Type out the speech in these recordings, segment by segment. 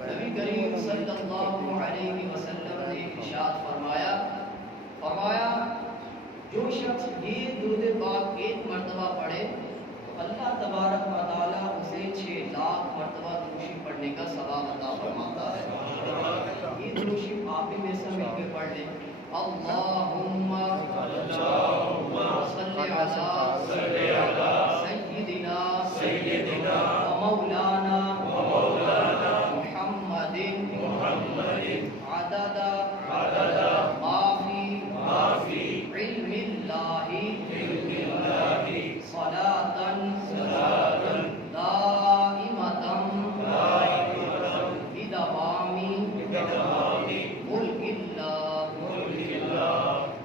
نبی کریم صلی اللہ علیہ وسلم نے ارشاد فرمایا جو شخص یہ درود پاک ایک مرتبہ پڑھے اللہ تبارک و تعالیٰ اسے 6 لاکھ مرتبہ دروشی پڑھنے کا ثواب عطا فرماتا ہے۔ یہ دروشی آپ بھی میرے سے مل کے پڑھ لیں۔ اللہم صلی علی سیدنا و مولانا محمد عدد ما فی علم اللہ صلاة دائمة بدوام ملک اللہ۔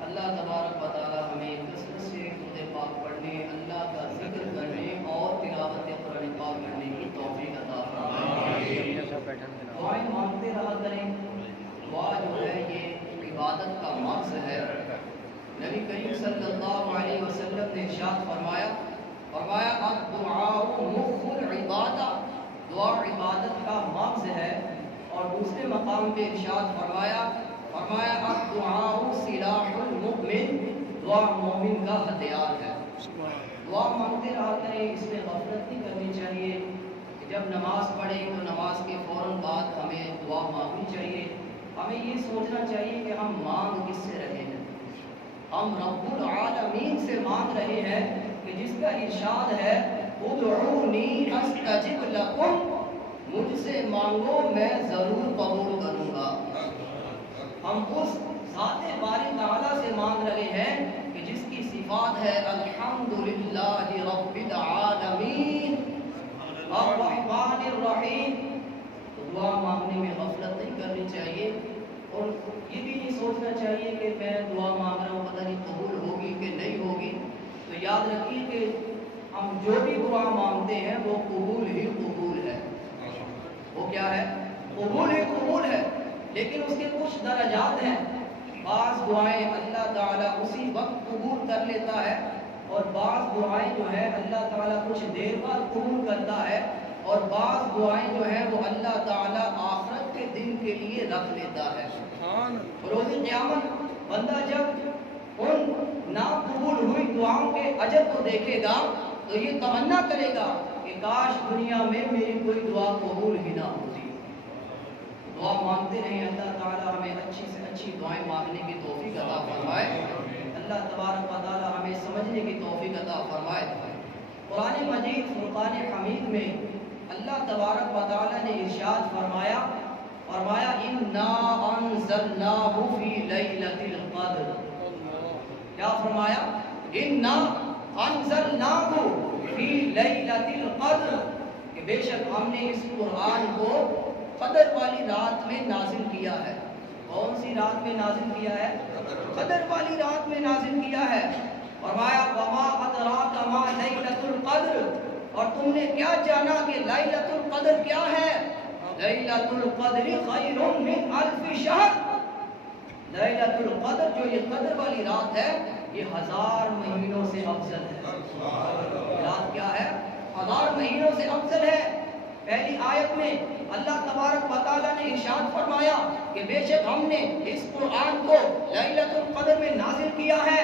اللہ تبارک و تعالی ہمیں کثرت سے درود پاک پڑھنے، اللہ کا ذکر کرنے اور تلاوت قرآن پاک کرنے کی توفیق عطا فرمائے۔ دعائیں مانگتے رہا کریں۔ دعا جو ہے یہ عبادت کا مغز ہے۔ نبی کریم صلی اللہ علیہ وسلم نے ارشاد فرمایا الدعاء مخ العبادہ، دعا عبادت کا مغز ہے۔ اور دوسرے مقام پہ ارشاد فرمایا الدعاء سلاح المؤمن، دعا مومن کا ہتھیار ہے۔ دعا مانگتے رہا کریں، اس میں غفلت نہیں کرنی چاہیے۔ جب نماز پڑھیں تو نماز کے فوراً بعد ہمیں دعا مانگنی چاہیے۔ ہمیں یہ سوچنا چاہیے کہ ہم مانگ کس سے رہے ہیں۔ ہم رب العالمین سے مانگ رہے ہیں کہ جس کا ارشاد ہے ادعونی استجب لکم، مجھ سے مانگو میں ضرور قبول کروں گا۔ ہم اس ذات باری تعالیٰ سے مانگ رہے ہیں کہ جس کی صفات ہے الحمدللہ رب العالمین الرحمن الرحیم۔ تو دعا مانگنے میں غفلت نہیں کرنی چاہیے، اور یہ بھی نہیں سوچنا چاہیے کہ میں دعا مانگ رہا ہوں پتہ نہیں قبول ہوگی کہ نہیں ہوگی۔ تو یاد رکھیے کہ ہم جو بھی دعا مانگتے ہیں وہ قبول ہی قبول ہے۔ وہ کیا ہے؟ قبول ہی قبول ہے، لیکن اس کے کچھ درجات ہیں۔ بعض دعائیں اللہ تعالیٰ اسی وقت قبول کر لیتا ہے، اور بعض دعائیں جو ہے اللہ تعالیٰ کچھ دیر بعد قبول کرتا ہے، اور بعض دعائیں جو ہیں وہ اللہ تعالیٰ آخرت کے دن کے لیے رکھ لیتا ہے۔ روز قیامت بندہ جب ان ناقبول ہوئی دعاؤں کے اجر کو دیکھے گا تو یہ تمنا کرے گا کہ کاش دنیا میں میری کوئی دعا قبول ہی نہ ہوتی۔ دعا مانگتے رہیں، اللہ تعالیٰ ہمیں اچھی سے اچھی دعائیں مانگنے کی توفیق عطا فرمائے۔ اللہ تبارک و تعالیٰ ہمیں سمجھنے کی توفیق عطا فرمائے۔ قرآن مجید فرقان حمید میں اللہ تبارک و تعالیٰ نے ارشاد فرمایا انا انزلناہ فی لیلۃ القدر۔ کیا فرمایا؟ انا انزلناہ فی لیلۃ القدر، کہ بے شک ہم نے اس قرآن کو قدر والی رات میں نازل کیا ہے۔ کون سی رات میں نازل کیا ہے؟ قدر والی رات میں نازل کیا ہے۔ فرمایا وما ادراک ما لیلۃ القدر، اور تم نے کیا جانا کہ لیلۃ القدر کیا ہے؟ لیلۃ القدر خیر من الف شہر۔ لیلۃ القدر جو یہ قدر والی رات ہے یہ 1000 مہینوں سے افضل ہے۔ رات کیا ہے؟ 1000 مہینوں سے افضل ہے۔ پہلی آیت میں اللہ تبارک و تعالیٰ نے ارشاد فرمایا کہ بے شک ہم نے اس قرآن کو لیلۃ القدر میں نازل کیا ہے۔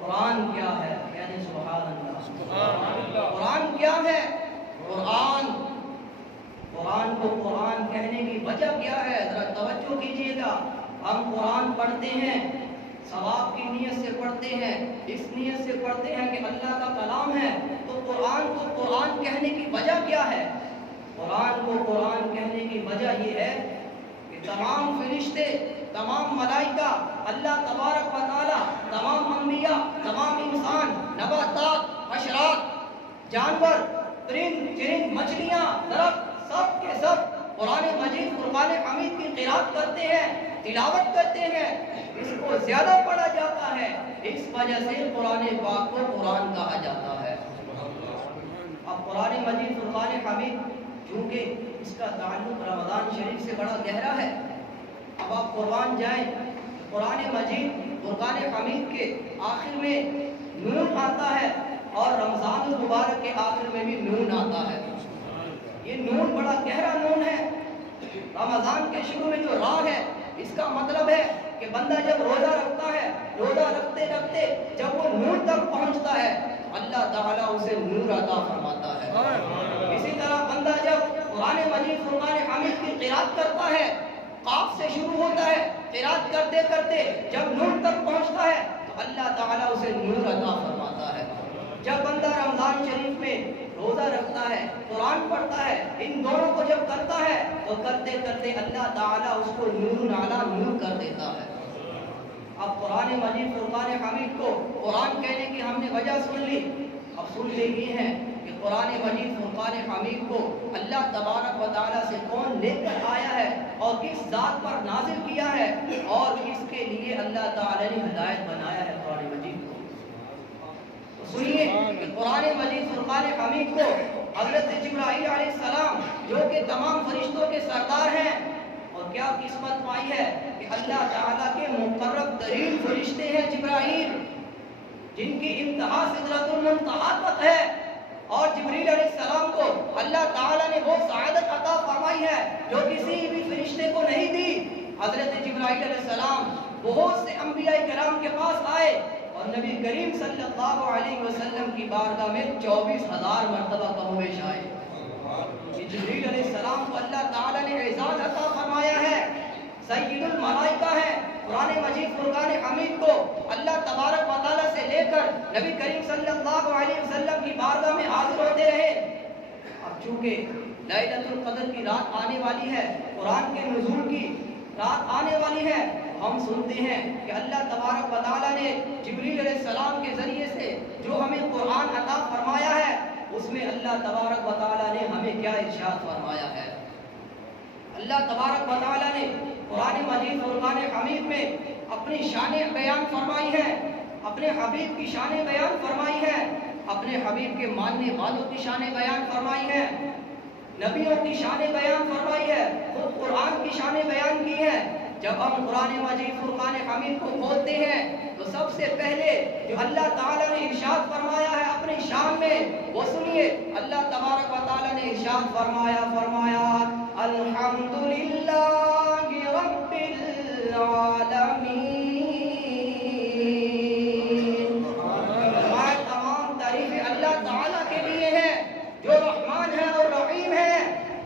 قرآن کیا ہے؟ یعنی سبحان اللہ۔ قرآن کیا ہے؟ قرآن کو قرآن کہنے کی وجہ کیا ہے؟ ذرا توجہ کیجیے گا۔ ہم قرآن پڑھتے ہیں، ثواب کی نیت سے پڑھتے ہیں، اس نیت سے پڑھتے ہیں کہ اللہ کا کلام ہے، تو قرآن کو قرآن کہنے کی وجہ کیا ہے؟ قرآن کو قرآن کہنے کی وجہ یہ ہے کہ تمام فرشتے، تمام ملائکہ، اللہ تبارک و تعالی، تمام انبیاء، تمام انسان، نباتات، حشرات، جانور، پرند چرند، مچھلیاں، درخت، سب کے سب قرآن مجید فرقان حمید کی قرات کرتے ہیں، تلاوت کرتے ہیں، اس کو زیادہ پڑھا جاتا ہے، اس وجہ سے قرآن پاک کو قرآن کہا جاتا ہے۔ اب قرآن مجید فرقان حمید چونکہ اس کا تعلق رمضان شریف سے بڑا گہرا ہے، اب آپ قرآن جائیں، قرآن مجید فرقان حمید کے آخر میں نون آتا ہے، اور رمضان المبارک کے آخر میں بھی نون آتا ہے۔ یہ نون بڑا گہرا نون ہے۔ رمضان کے شروع میں جو راہ ہے، اس کا مطلب ہے کہ بندہ جب روزہ رکھتا ہے، روزہ رکھتے رکھتے جب وہ نور تک پہنچتا ہے اللہ تعالیٰ اسے نور عطا فرماتا ہے۔ اسی طرح بندہ جب قرآن مجید فرقان حمید کی قرات کرتا ہے، قاف سے شروع ہوتا ہے، قرات کرتے کرتے جب نور تک پہنچتا ہے تو اللہ تعالیٰ اسے نور عطا فرماتا ہے۔ جب بندہ رمضان شریف میں روزہ رکھتا ہے، قرآن پڑھتا ہے، ان دونوں کو جب کرتا ہے تو کرتے کرتے اللہ تعالیٰ اس کو نور علی نور کر دیتا ہے۔ اب قرآن مجید فرقان حمید کو قرآن کہنے کی ہم نے وجہ سن لی، اب سن لے یہ ہے کہ قرآن مجید فرقان حمید کو اللہ تبارک و تعالیٰ سے کون لے کر آیا ہے اور کس ذات پر نازل کیا ہے اور کس کے لیے اللہ تعالیٰ نے ہدایت بنایا ہے قرآن مجید کو۔ تو سنیے کہ قرآن مجید فرقان حمید کو حضرت جبرائیل علیہ السلام جو کہ تمام فرشتوں کے سردار ہیں، اور کیا قسمت پائی ہے کہ اللہ تعالیٰ کے مقرب ترین فرشتے ہیں جبرائیل، جن کی انتہا سدرۃ المنتہا تک ہے، اور جبریل علیہ السلام کو اللہ تعالیٰ نے وہ سعادت عطا فرمائی ہے جو کسی بھی فرشتے کو نہیں دی۔ حضرت جبرائیل علیہ السلام بہت سے انبیاء کرام کے پاس آئے اور نبی کریم صلی اللہ علیہ وسلم کی بارگاہ میں 24,000 مرتبہ کمویش آئے۔ جبریل علیہ السلام کو اللہ تعالیٰ نے اعزاز عطا فرمایا ہے، سید الملائکہ ہے۔ قرآن مجید فرقان حمید کو اللہ تبارک و تعالیٰ سے لے کر نبی کریم صلی اللہ علیہ وسلم کی بارگاہ میں حاضر ہوتے رہے۔ اب چونکہ لیلۃ القدر کی رات آنے والی ہے، قرآن کے نزول کی رات آنے والی ہے، ہم سنتے ہیں کہ اللہ تبارک و تعالیٰ نے جبریل علیہ السلام کے ذریعے سے جو ہمیں قرآن عطا فرمایا ہے اس میں اللہ تبارک و تعالیٰ نے ہمیں کیا ارشاد فرمایا ہے۔ اللہ تبارک و تعالیٰ نے قرآن مجید فرقان حمید میں اپنی شان بیان فرمائی ہے، اپنے حبیب کی شان بیان فرمائی ہے، اپنے حبیب کے ماننے والوں کی شان بیان فرمائی ہے، نبیوں کی شان بیان فرمائی ہے، خود قرآن کی شان بیان کی ہے۔ جب ہم قرآن مجید فرقان حمید کو کھولتے ہیں تو سب سے پہلے جو اللہ تعالیٰ نے ارشاد فرمایا ہے اپنی شان میں وہ سنیے۔ اللہ تبارک و تعالیٰ نے ارشاد فرمایا الحمدللہ رب العالمین، تمام تعریفیں اللہ تعالیٰ کے لیے ہیں جو رحمان ہے اور رحیم ہے۔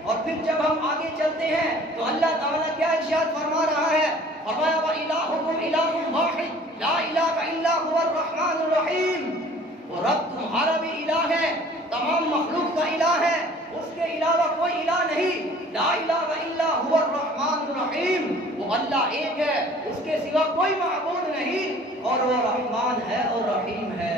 اور پھر جب ہم آگے چلتے ہیں تو اللہ تعالیٰ کیا ارشاد فرما رہا ہے؟ فرمایا وَإِلَٰهُكُمْ إِلَٰهٌ وَاحِدٌ لَا إِلَٰهَ إِلَّا هُوَ الرَّحْمَٰنُ الرَّحِيمُ۔ وہ رب تمہارا بھی الہ ہے، تمام مخلوق کا الہ ہے، اس کے علاوہ کوئی الہ نہیں۔ لا الہ الا هو الرحمن الرحیم، وہ اللہ ایک ہے، اس کے سوا کوئی معبود نہیں، اور وہ رحمان ہے اور رحیم ہے۔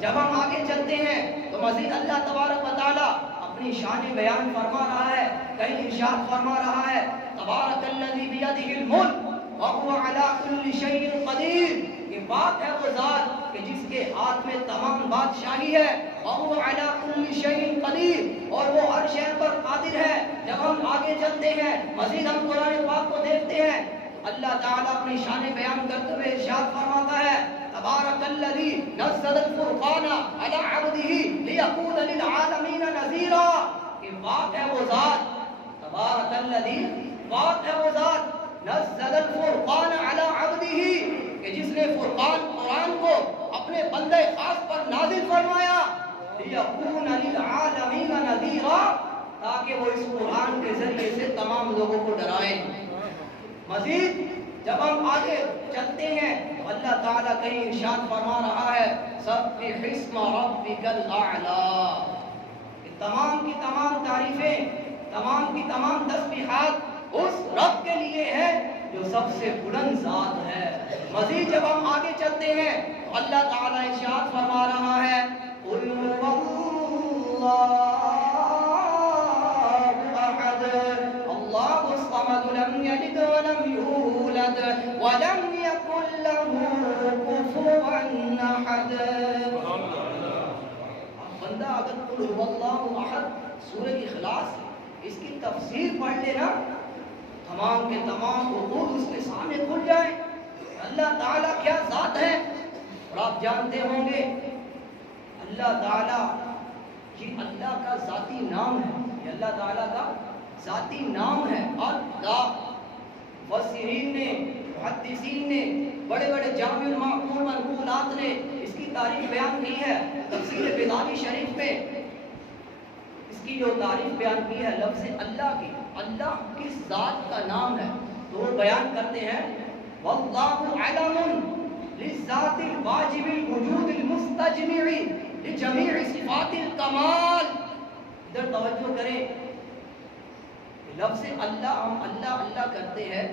جب ہم آگے چلتے ہیں تو مزید اللہ تبارک و تعالیٰ اپنی شان بیان فرما رہا ہے، کہیں ارشاد فرما رہا ہے تبارک الذی بیدہ الملک وہو علی کل شیء قدیر، یہ بات ہے وہ ذات کہ جس کے ہاتھ میں تمام بادشاہی ہے، وہو علی کل شیء قدیر، اور وہ ہر شے پر قادر ہے۔ جب ہم آگے چلتے ہیں مزید ہم قرآن پاک کو دیکھتے ہیں، اللہ تعالیٰ اپنی شان بیان کرتے ہوئے ارشاد فرماتا ہے تبارک الذی نزل الفرقان علی عبدہ لیکون للعالمین نذیرا، کہ بات ہے وہ ذات، تبارک الذی، بات ہے وہ ذات نزل الفرقان علی عبدہ، کہ جس نے فرقان قرآن کو اپنے بندے خاص پر نازل فرمایا، لیکون للعالمین نذیرا، تاکہ وہ اس قرآن کے ذریعے سے تمام لوگوں کو ڈرائیں۔ مزید جب ہم آگے چلتے ہیں تو اللہ تعالیٰ کہیں ارشاد فرما رہا ہے سبح اسم ربک الاعلی، تمام کی تمام تعریفیں، تمام کی تمام تسبیحات اس رب کے لیے ہے جو سب سے بلند ذات ہے۔ مزید جب ہم آگے چلتے ہیں تو اللہ تعالیٰ ارشاد فرما رہا ہے قل هو اللہ احد اللہ الصمد لم یلد ولم یولد ولم یکن له کفوا احد۔ بندہ اگر قل هو اللہ احد سورہ اخلاص اس کی تفسیر پڑھ لینا، تمام کے تمام عقول اس کے سامنے کھل جائیں اللہ تعالیٰ کیا ذات ہے۔ اور آپ جانتے ہوں گے اللہ تعالیٰ یہ اللہ کا ذاتی نام ہے، یہ اللہ تعالیٰ کا ذاتی نام ہے۔ اللہ مفسرین نے محدثین نے, بڑے بڑے جامع المعقول منقولات نے اس کی تعریف بیان کی ہے. تفسیر بغاوی شریف میں اس کی جو تعریف بیان کی ہے لفظ اللہ کی, اللہ کس ذات کا نام ہے, تو وہ بیان کرتے ہیں واللہ علم للذات الواجب الوجود المستجمع لجمیع صفات الکمال. ادھر توجہ کریں, لفظ اللہ, ہم اللہ اللہ کرتے ہیں,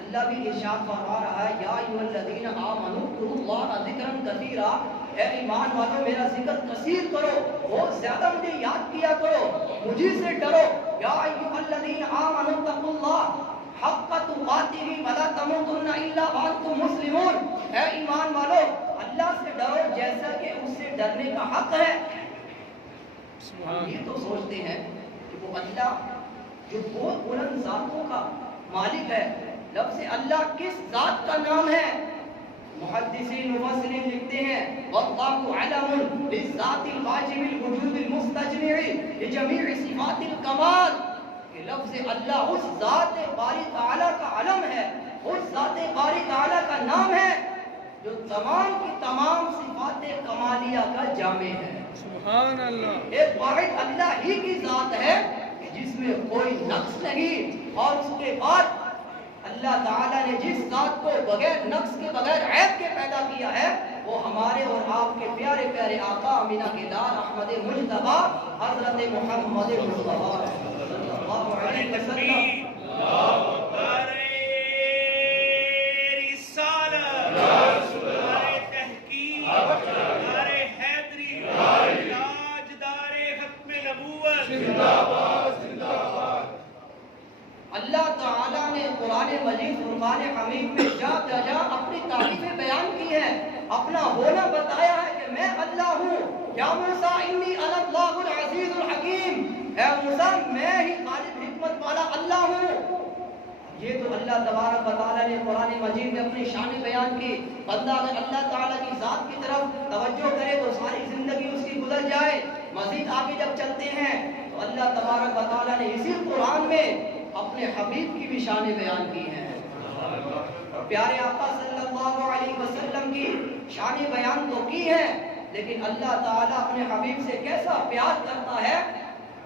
اللہ بھی ارشاد فرما رہا ہے یا ایھا الذین آمنوا اذکروا اللہ ذکرا کثیرا, اے ایمان والو میرا ذکر کثیر کرو, بہت زیادہ مجھے یاد کیا کرو, مجھے سے ڈرو. یا ایھا الذین آمنوا اتقوا اللہ حق تقاتہ ولا تموتن الا وانتم مسلمون. اے ایمان والو اللہ سے ڈرو جیسا کہ اس سے ڈرنے کا حق ہے. یہ تو سوچتے ہیں کہ وہ اللہ جو بہت بلند ذاتوں کا مالک ہے, لفظ اللہ کس ذات کا نام ہے؟ محدثین مفسرین لکھتے ہیں واللہ علم للذات الواجب الوجود المستجمع لجمیع صفات الکمال, کہ لفظ اللہ اس ذات باری تعالیٰ کا علم ہے, اس ذات باری تعالیٰ کا نام ہے جو تمام کی تمام صفات کمالیہ کا جامع ہے. سبحان اللہ. ایک واحد اللہ ہی کی ذات ہے جس میں کوئی نقص نہیں, اور اس کے بعد اللہ تعالیٰ نے جس ذات کو بغیر نقص کے بغیر عیب کے پیدا کیا ہے وہ ہمارے اور آپ کے پیارے پیارے آقا امینہ کے لال احمد مجتبیٰ حضرت محمد مصطفیٰ صلی اللہ علیہ وسلم. اللہ تعالیٰ نے قرآن مجید فرقان حمید میں جا جا اپنی تعریفیں بیان کی ہیں, اپنا ہونا بتایا ہے کہ میں اللہ ہوں. یا موسیٰ انی انا اللہ العزیز الحکیم, اے موسیٰ میں ہی غالب حکمت والا اللہ ہوں. یہ تو اللہ تبارک و تعالیٰ نے قرآن مجید میں اپنی شان بیان کی. بندہ اگر اللہ تعالیٰ کی ذات کی طرف توجہ کرے تو ساری زندگی اس کی گزر جائے. مزید آگے جب چلتے ہیں تو اللہ تبارک و تعالیٰ نے اسی قرآن میں اپنے حبیب کی بھی شان بیان کی ہے. پیارے آقا صلی اللہ علیہ وسلم کی شان بیان تو کی ہے, لیکن اللہ تعالیٰ اپنے حبیب سے کیسا پیار کرتا ہے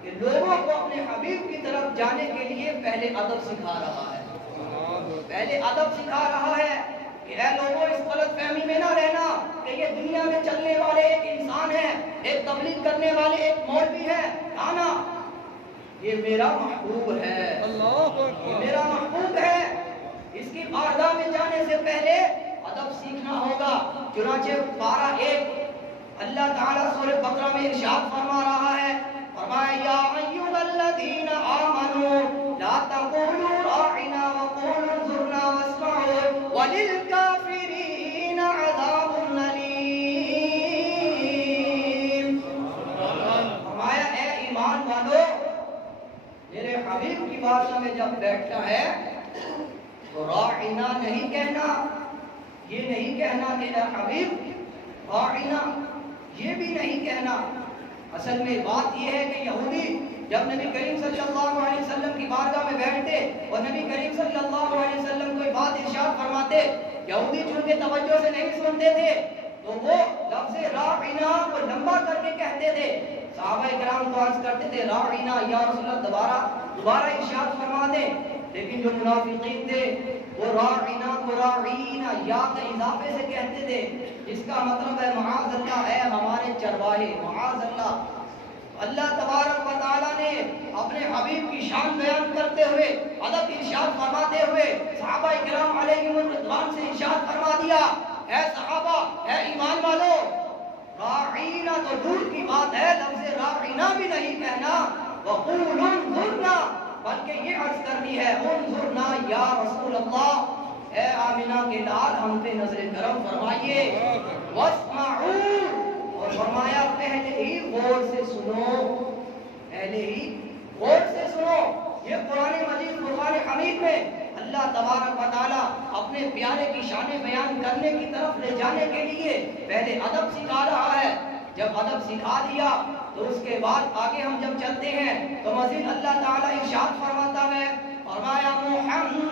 کہ لوگوں کو اپنے حبیب کی طرف جانے کے لیے پہلے ادب سکھا رہا ہے. پہلے ادب سکھا رہا ہے کہ اے لوگوں اس غلط فہمی میں نہ رہنا کہ یہ دنیا میں چلنے والے ایک انسان ہے, ایک تبلیغ کرنے والے ایک مولوی ہے. آنا, یہ میرا محبوب ہے, یہ میرا محبوب ہے. اس کی بارگاہ میں جانے سے پہلے ادب سیکھنا ہوگا. چنانچہ پارہ 1 اللہ تعالیٰ سورہ بقرہ میں ارشاد فرما رہا ہے, فرمایا یا ایھا الذین آمنوا لا تقولوا راعنا وقولوا انظرنا واسمعوا وللکافرین عذاب الیم. فرمایا اے ایمان والو, میرے حبیب کی بارگاہ میں جب بیٹھنا ہے تو راعنا نہیں کہنا, یہ نہیں کہنا کہ اے حبیب راعنا, یہ بھی نہیں کہنا. اصل میں بات یہ ہے کہ یہودی جب نبی کریم صلی اللہ علیہ وسلم کی بارگاہ میں بیٹھتے اور نبی کریم صلی اللہ علیہ وسلم کوئی بات ارشاد فرماتے, یہودی چن کے توجہ سے نہیں سنتے تھے تو وہ لفظ راعنا کو لمبا کر کے کہتے تھے. صحابہ کرام کو عرض کرتے تھے راعنا یا رسول اللہ دوبارہ ارشاد فرما دیں, لیکن جو منافقین تھے وہ راعنا کو راعینا یا کے اضافے سے کہتے تھے, جس کا مطلب ہے معاذ اللہ ہے ہمارے چرواہے, معاذ اللہ. اللہ تبارک و تعالیٰ نے اپنے حبیب کی شان بیان کرتے ہوئے ادب ارشاد فرماتے ہوئے صحابہ کرام علیہم الرضوان سے ارشاد فرما دیا, اے صحابہ, اے ایمان والو, راعینا تو دور کی بات ہے, لفظ راعینا بھی نہیں کہنا, وقولوا انظرنا, بلکہ یہ عرض کرنی ہے انظرنا یا رسول اللہ, اے آمینہ کے لال ہم پہ نظر کرم فرمائیے. واسمعوا, اور فرمایا پہلے ہی غور سے سنو, پہلے ہی غور سے سنو. یہ قرآن مجید فرقان حمید میں اللہ تبارک و تعالیٰ اپنے پیارے کی شان بیان کرنے کی طرف لے جانے کے لیے پہلے ادب سکھا رہا ہے. جب ادب سکھا دیا تو اس کے بعد آگے ہم جب چلتے ہیں تو مزید اللہ تعالیٰ ارشاد فرماتا ہے, فرمایا محمد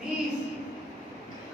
30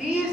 30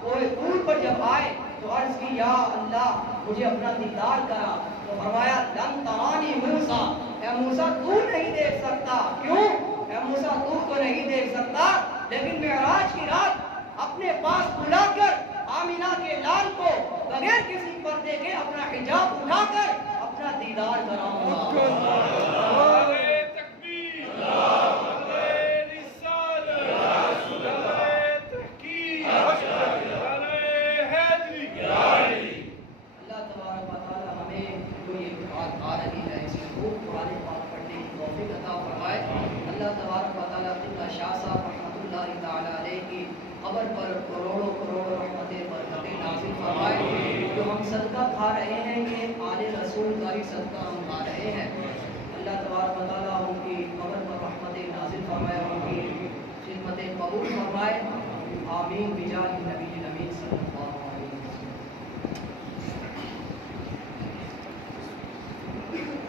کوہ طور پر جب آئے تو عرض کی یا اللہ مجھے اپنا دیدار کرا، تو فرمایا لن ترانی موسیٰ، اے موسیٰ تو نہیں دیکھ سکتا، کیوں؟ اے موسیٰ تو نہیں دیکھ سکتا، لیکن معراج کی رات اپنے پاس بلا کر آمینہ کے لال کو بغیر کسی پردے کے اپنا حجاب اٹھا کر اپنا دیدار کراؤں گا۔ اللہ تبارک و تعالیٰ قبلہ شاہ صاحب رحمۃ اللہ تعالیٰ علیہ کی قبر پر کروڑوں کروڑوں رحمتیں برکتیں نازل فرمائے۔ جو ہم صدقہ کھا رہے ہیں یہ آل رسول کا ہی صدقہ ہم کھا رہے ہیں۔ اللہ تبارک و تعالیٰ ان کی قبر پر رحمتیں نازل فرمائے، ان کی خدمتیں قبول فرمائے۔ آمین بجاہ نبی امین صلی اللہ علیہ وسلم۔